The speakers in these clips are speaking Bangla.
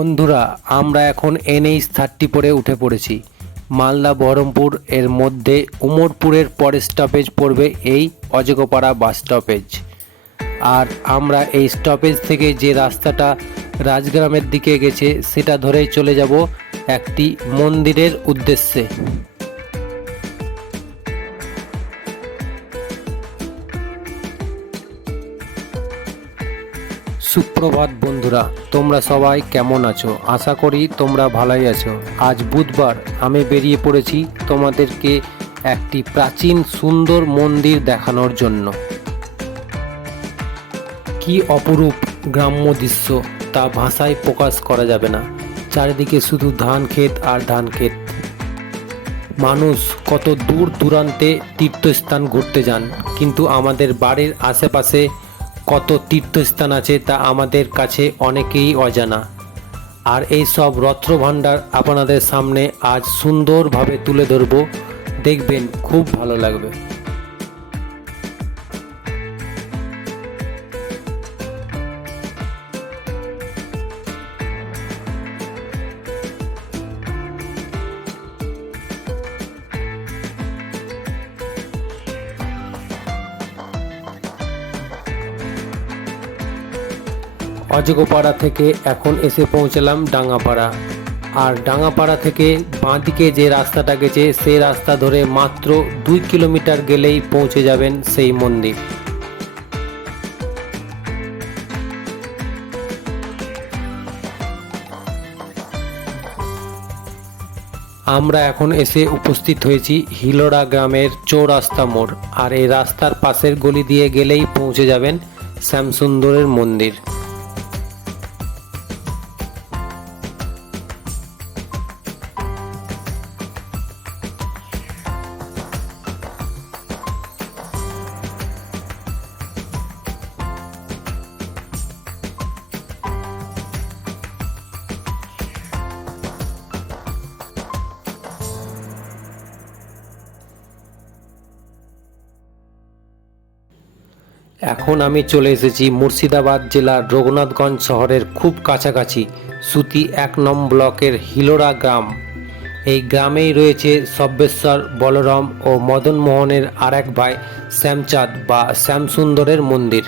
বন্ধুরা, আমরা এখন NH-30 উঠে পড়েছি। মালদা বহরমপুর এর মধ্যে উমরপুরের পরের স্টপেজ পড়বে এই অজগপাড়া বাস স্টপেজ। আর আমরা এই স্টপেজ থেকে যে রাস্তাটা রাজগ্রামের দিকে গেছে সেটা ধরেই চলে যাব একটি মন্দিরের উদ্দেশ্যে। সুপ্রভাত বন্ধুরা, তোমরা সবাই কেমন আছো? আশা করি তোমরা ভালোই আছো। আজ বুধবার, আমি বেরিয়ে পড়েছি তোমাদেরকে একটি প্রাচীন সুন্দর মন্দির দেখানোর জন্য। কি অপরূপ গ্রাম্য দৃশ্য তা ভাষায় প্রকাশ করা যাবে না। চারিদিকে শুধু ধান ক্ষেত আর ধান ক্ষেত। মানুষ কত দূর দূরান্তে তীর্থস্থান ঘুরতে যান, কিন্তু আমাদের বাড়ির আশেপাশে কত তীর্থস্থান আছে তা আমাদের কাছে অনেকেই অজানা। আর এই সব রত্নভাণ্ডার আপনাদের সামনে আজ সুন্দরভাবে তুলে ধরব, দেখবেন খুব ভালো লাগবে। অজগপাড়া থেকে এখন এসে পৌঁছলাম ডাঙ্গাপাড়া। আর ডাঙ্গাপাড়া থেকে বাঁদিকে যে রাস্তাটা গেছে সেই রাস্তা ধরে মাত্র 2 কিলোমিটার গেলেই পৌঁছে যাবেন সেই মন্দির। আমরা এখন এসে উপস্থিত হয়েছি হিলোড়া গ্রামের চৌরাস্তা মোড়। আর এই রাস্তার পাশের গলি দিয়ে গেলেই পৌঁছে যাবেন শ্যামসুন্দরের মন্দির। এখন আমি চলে এসেছি মুর্শিদাবাদ জেলার রঘুনাথগঞ্জ শহরের খুব কাছাকাছি সুতি 1 নং ব্লকের হিলোড়া গ্রাম। এই গ্রামেই রয়েছে সব্যেশ্বর, বলরাম ও মদন মোহনের আরেক ভাই শ্যামচাঁদ বা শ্যামসুন্দরের মন্দির।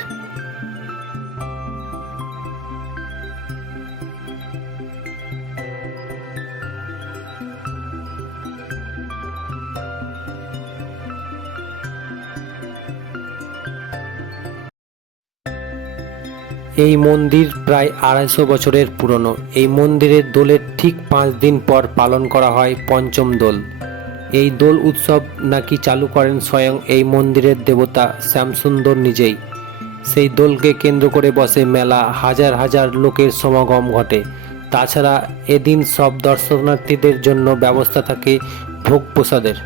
এই মন্দির প্রায় 250 বছরের পুরনো। এই মন্দিরের দোলের ঠিক 5 দিন পর পালন করা হয় পঞ্চম দোল। এই দোল উৎসব নাকি চালু করেন স্বয়ং এই মন্দিরের দেবতা শ্যামসুন্দর নিজেই। সেই দোলকে কেন্দ্র করে বসে মেলা, হাজার হাজার লোকের সমাগম ঘটে। তাছাড়া এদিন সব দর্শনার্থীদের জন্য ব্যবস্থা থাকে ভোগ প্রসাদের।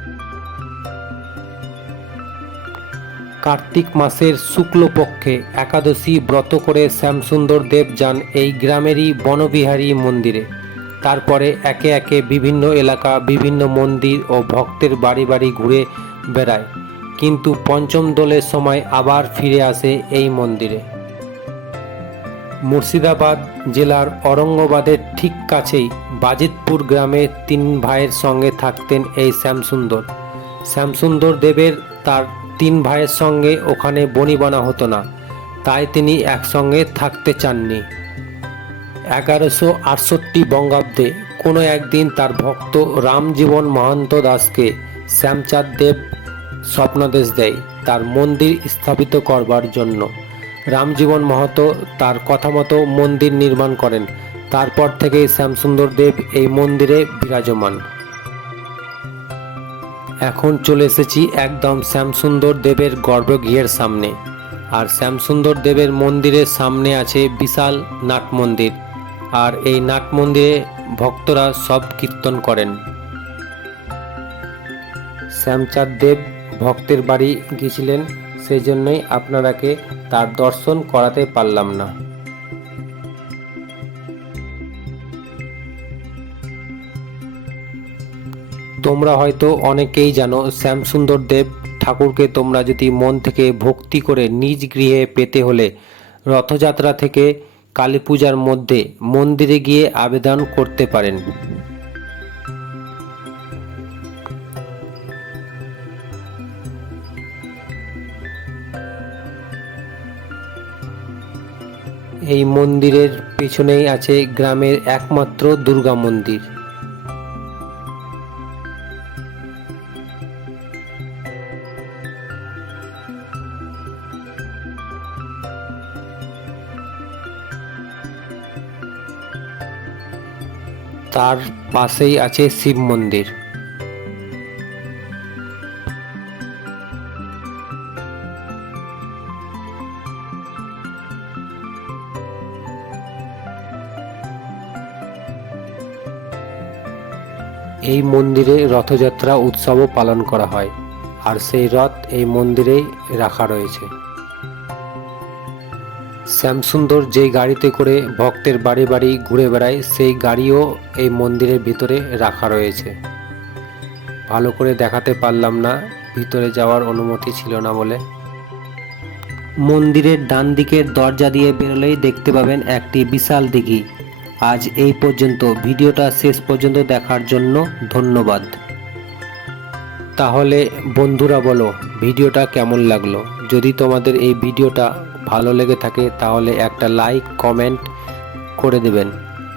কার্তিক মাসের শুক্লপক্ষে একাদশী ব্রত করে শ্যামসুন্দর দেব যান এই গ্রামেরই বনবিহারী মন্দিরে। তারপরে একে একে বিভিন্ন এলাকা, বিভিন্ন মন্দির ও ভক্তের বাড়ি বাড়ি ঘুরে বেড়ায়, কিন্তু পঞ্চম দোলের সময় আবার ফিরে আসে এই মন্দিরে। মুর্শিদাবাদ জেলার ঔরঙ্গাবাদের ঠিক কাছেই বাজিতপুর গ্রামে 3 ভাইয়ের সঙ্গে থাকতেন এই শ্যামসুন্দর। শ্যামসুন্দর দেবের তার 3 ভাইয়ের সঙ্গে ওখানে বনিবনা হতো না, তাই তিনি একসঙ্গে থাকতে চাননি। 1168 বঙ্গাব্দে কোনো একদিন তার ভক্ত রামজীবন মহন্ত দাসকে শ্যামচাঁদ দেব স্বপ্নাদেশ দেয় তার মন্দির স্থাপিত করবার জন্য। রামজীবন মহন্ত তার কথা মতো মন্দির নির্মাণ করেন। তারপর থেকেই শ্যামসুন্দর দেব এই মন্দিরে বিরাজমান। এখন চলে এসেছি একদম শ্যামসুন্দর দেবের গর্ভগৃহের সামনে। আর শ্যামসুন্দর দেবের মন্দিরের সামনে আছে বিশাল নাট মন্দির। আর এই নাট মন্দিরে ভক্তরা সব কীর্তন করেন। শ্যামচাঁদ দেব ভক্তের বাড়ি গিয়েছিলেন, সেই জন্যই আপনারাকে তার দর্শন করাতে পারলাম না। তোমরা হয়তো অনেকেই জানো শ্যামসুন্দর দেব ঠাকুরকে তোমরা যদি মন থেকে ভক্তি করে নিজ গৃহে পেতে হলে রথযাত্রা থেকে কালী পূজার মধ্যে মন্দিরে গিয়ে আবেদন করতে পারেন। এই মন্দিরের পেছনেই আছে গ্রামের একমাত্র দুর্গা মন্দির। তার পাশেই আছে শিব মন্দির। এই মন্দিরে রথযাত্রা উৎসবও পালন করা হয়, আর সেই রথ এই মন্দিরেই রাখা রয়েছে। শ্যামসুন্দর যে গাড়িতে করে ভক্তের বাড়ি বাড়ি ঘুরে বেড়ায়, সেই গাড়িও এই মন্দিরের ভিতরে রাখা রয়েছে। ভালো করে দেখাতে পারলাম না, ভিতরে যাওয়ার অনুমতি ছিল না বলে। মন্দিরের ডান দিকের দরজা দিয়ে বেরোলেই দেখতে পাবেন একটি বিশাল দিঘি। আজ এই পর্যন্ত। ভিডিওটা শেষ পর্যন্ত দেখার জন্য ধন্যবাদ। তাহলে বন্ধুরা বলো, ভিডিওটা কেমন লাগলো? যদি তোমাদের এই ভিডিওটা ভালো লেগে থাকে তাহলে একটা লাইক কমেন্ট করে দেবেন।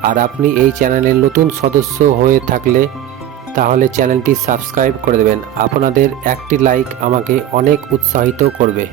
আর আপনি এই চ্যানেলের নতুন সদস্য হয়ে থাকলে তাহলে চ্যানেলটি সাবস্ক্রাইব করে দেবেন। আপনাদের একটি লাইক আমাকে অনেক উৎসাহিত করবে।